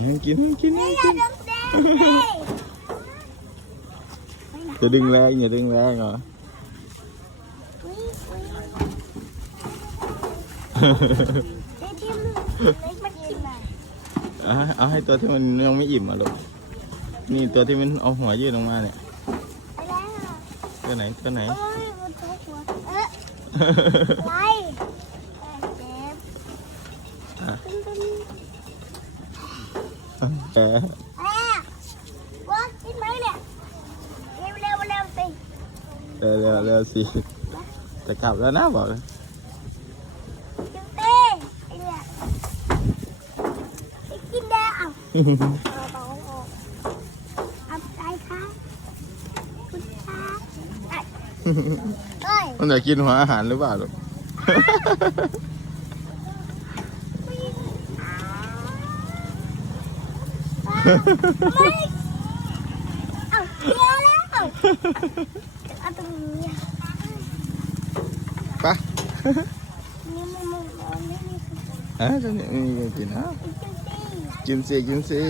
ให้กินให้กินให้อย่ากินดึงแดงสิอย่าดึงแรงอย่าดึงแรงเหรออุ๊ยอุ๊ยเดี๋ยวจิ้มเล็กมาจิ้มหน่อยเอาให้เอาให้ตัวที่มันยังไม่อิ่มอะลูกนี่ตัวที่มันเอาหัวยื่นออกมาเนี่ยไปแล้วตัวไหนตัวไหนโอ้ยมันทุกหัวเอ๊ะอะไร ว่ากินไหมเนี่ยเร็วเร็วเร็วสิเร็วเร็วเร็วสิจะกลับแล้วนะบอกเลยกินเต้ไอ้เนี่ยไปกินได้เอาเอาเอาเอาเอาใจค่ะคุณค่ะเอ้ยมันอยากกินหัวอาหารหรือเปล่าลูก ไม่ เอาเดียวแล้วเอาตรงนี้ไปนี่มันมันมันไม่มีเอ้ยตัวนี้ไม่มีใครกินนะจริงๆกินสิ กินสิ